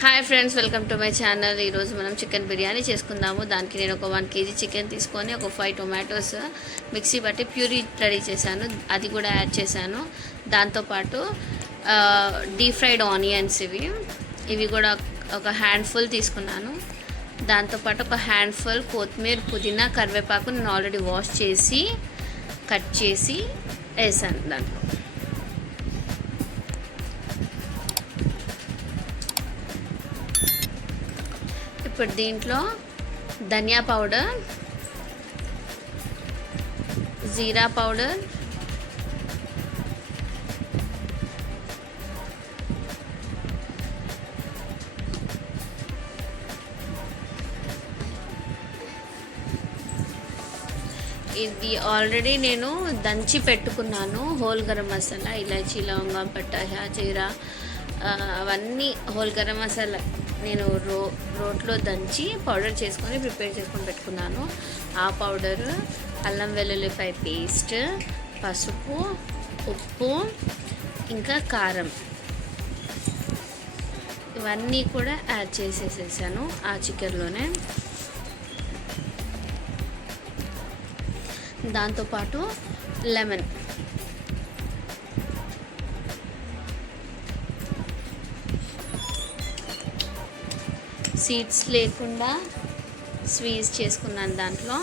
Hi friends, welcome to my channel. ఈరోజు మనం chicken biryani చేసుకుందాము. దానికి నేను ఒక 1 kg చికెన్ తీసుకొని ఒక 5 టొమాటోస్ మిక్సీ బట్టి ప్యూరీ రెడీ చేశాను. అది కూడా యాడ్ చేశాను. దాంతోపాటు డీప్ ఫ్రైడ్ ఆనియన్స్ ఇవి కూడా ఒక హ్యాండ్ఫుల్ తీసుకున్నాను. దాంతోపాటు ఒక హ్యాండ్ఫుల్ కొత్తిమీర, పుదీనా, కరివేపాకు నేను ఆల్రెడీ వాష్ చేసి కట్ చేసి వేసాను దాంట్లో. ఇప్పుడు దీంట్లో ధనియా పౌడర్, జీరా పౌడర్, ఇది ఆల్రెడీ నేను దంచి పెట్టుకున్నాను. హోల్ గరం మసాలా, ఇలాచీ, లవంగం, పట్ట, జీరా అవన్నీ హోల్ గరం మసాలా నేను రోట్లో దంచి పౌడర్ చేసుకొని ప్రిపేర్ చేసుకొని పెట్టుకున్నాను. ఆ పౌడర్, అల్లం వెల్లుల్లిపాయ పేస్ట్, పసుపు, ఉప్పు, ఇంకా కారం ఇవన్నీ కూడా యాడ్ చేసేసేసాను ఆ చికెన్లోనే. దాంతోపాటు లెమన్, సీడ్స్ లేకుండా స్వీజ్ చేసుకున్నాను దాంట్లో.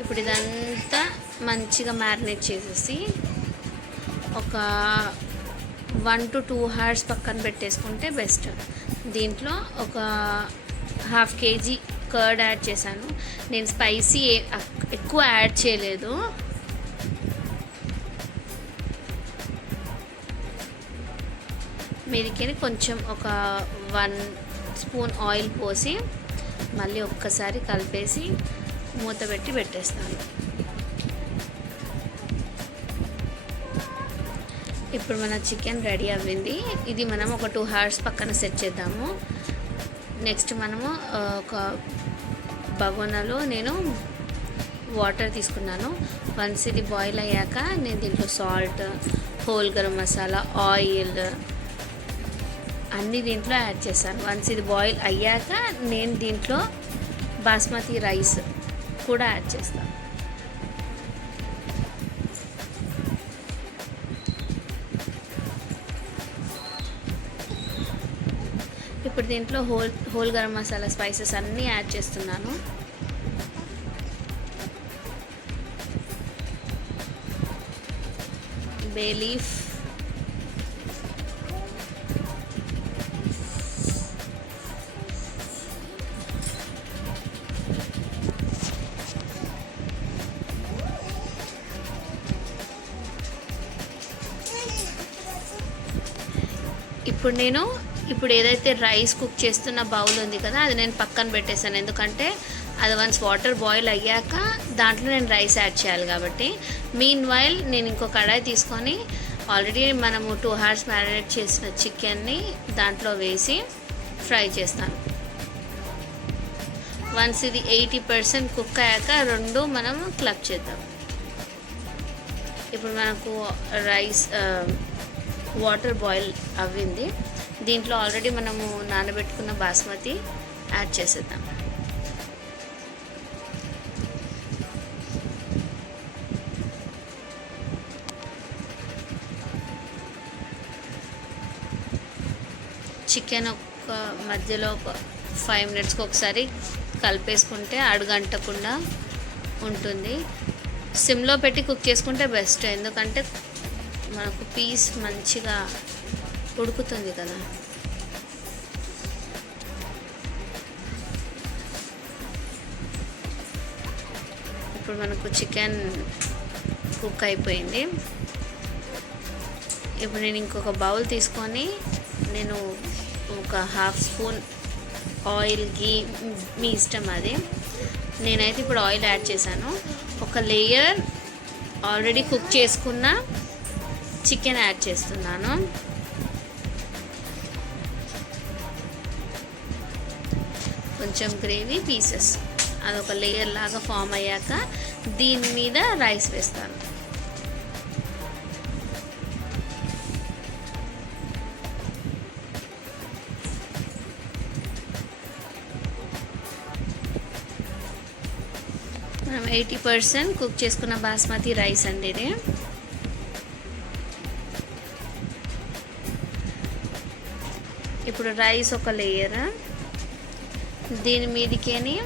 ఇప్పుడు ఇదంతా మంచిగా మ్యారినేట్ చేసేసి ఒక 1 to 2 hours పక్కన పెట్టేసుకుంటే బెస్ట్. దీంట్లో ఒక 1/2 kg కర్డ్ యాడ్ చేశాను. నేను స్పైసీ ఎక్కువ యాడ్ చేయలేదు. మీదికి కొంచెం ఒక 1 స్పూన్ ఆయిల్ పోసి మళ్ళీ ఒక్కసారి కలిపేసి మూత పెట్టి పెట్టేస్తాను. ఇప్పుడు మన చికెన్ రెడీ అవ్వింది. ఇది మనం ఒక 2 hours పక్కన సెట్ చేద్దాము. నెక్స్ట్ మనము ఒక బగోనాలో నేను వాటర్ తీసుకున్నాను. వన్స్ ఇది బాయిల్ అయ్యాక నేను దీంట్లో salt, whole garam masala, oil అన్నీ దీంట్లో యాడ్ చేశాను. వన్స్ ఇది బాయిల్ అయ్యాక నేను దీంట్లో బాస్మతి రైస్ కూడా యాడ్ చేస్తాను. ఇప్పుడు దీంట్లో హోల్ గరం మసాలా స్పైసెస్ అన్నీ యాడ్ చేస్తున్నాను. బే లీఫ్, ఇప్పుడు ఏదైతే రైస్ కుక్ చేస్తున్న బౌల్ ఉంది కదా, అది నేను పక్కన పెట్టేశాను. ఎందుకంటే అది వన్స్ వాటర్ బాయిల్ అయ్యాక దాంట్లో నేను రైస్ యాడ్ చేయాలి కాబట్టి. మీన్ వైల్ నేను ఇంకో కడాయి తీసుకొని ఆల్రెడీ మనము 2 hours మ్యారినేట్ చేసిన చికెన్ని దాంట్లో వేసి ఫ్రై చేస్తాను. వన్స్ ఇది 80% కుక్ అయ్యాక రెండు మనం క్లబ్ చేద్దాం. ఇప్పుడు మనకు రైస్ వాటర్ బాయిల్ అవ్వింది. దీంట్లో ఆల్రెడీ మనము నానబెట్టుకున్న బాస్మతి యాడ్ చేసేద్దాం. చికెన్ ఒక మధ్యలో ఒక 5 minutesకి ఒకసారి కలిపేసుకుంటే అడుగంటకుండా ఉంటుంది. సిమ్లో పెట్టి కుక్ చేసుకుంటే బెస్ట్. ఎందుకంటే మనకు పీస్ మంచిగా ఉడుకుతుంది కదా. ఇప్పుడు మనకు చికెన్ కుక్ అయిపోయింది. ఇప్పుడు నేను ఇంకొక బౌల్ తీసుకొని నేను ఒక 1/2 స్పూన్ ఆయిల్, గీ మీ ఇష్టం అది. నేనైతే ఇప్పుడు ఆయిల్ యాడ్ చేశాను. ఒక లేయర్ ఆల్రెడీ కుక్ చేసుకున్న చికెన్ యాడ్ చేస్తున్నాను. కొంచెం గ్రేవీ పీసెస్ అదొక లేయర్ లాగా ఫామ్ అయ్యాక దీని మీద రైస్ వేస్తాను. మనం 80% కుక్ చేసుకున్న బాస్మతి రైస్ అండి ఇది. ఇప్పుడు రైస్ ఒక లేయర్, దీని మీదకేని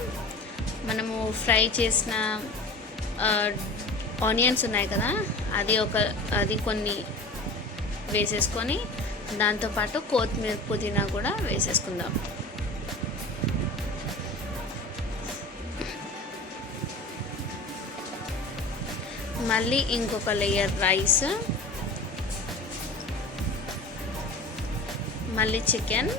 మనము ఫ్రై చేసిన ఆనియన్స్ ఉన్నాయి కదా, అది కొన్ని వేసేసుకొని దాంతోపాటు కొత్తిమీర పుదీనా కూడా వేసేసుకుందాం. మళ్ళీ ఇంకొక లేయర్ రైస్, మళ్ళీ చికెన్,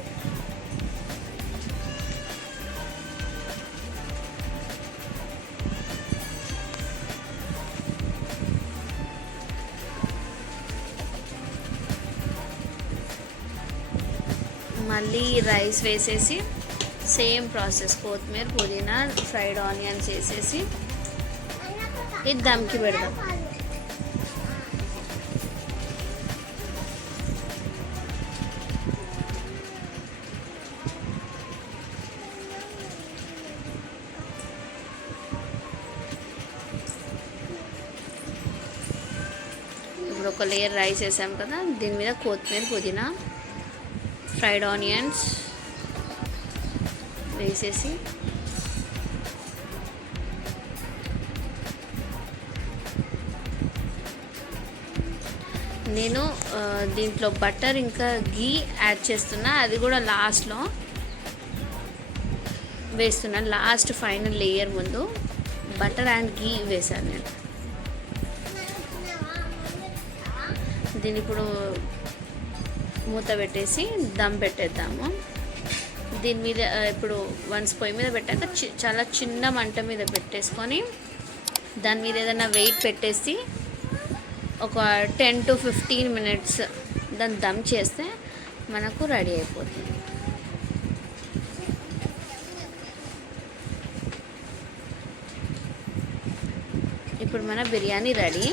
మళ్ళీ రైస్ వేసేసి సేమ్ ప్రాసెస్ కొత్తిమీర పుదీనా ఫ్రైడ్ ఆనియన్స్ వేసేసి ఇది దమ్కి పెడదాం. ఇప్పుడు ఒక లేయర్ రైస్ వేసాం కదా, దీని మీద కొత్తిమీర పుదీనా ఫ్రైడ్ ఆనియన్స్ వేసేసి నేను దీంట్లో బటర్ ఇంకా గీ యాడ్ చేస్తున్నా, అది కూడా లాస్ట్లో వేస్తున్నాను. లాస్ట్ ఫైనల్ లేయర్ ముందు బటర్ అండ్ గీ వేసాను నేను. దీన్ని ఇప్పుడు మూత పెట్టేసి దమ్ పెట్టేద్దాము. దీని మీద ఇప్పుడు వన్స్ పొయ్యి మీద పెట్టాక చాలా చిన్న మంట మీద పెట్టేసుకొని దాని మీద ఏదైనా వెయిట్ పెట్టేసి ఒక 10 to 15 minutes దాన్ని దమ్ చేస్తే మనకు రెడీ అయిపోతుంది. ఇప్పుడు మన బిర్యానీ రెడీ.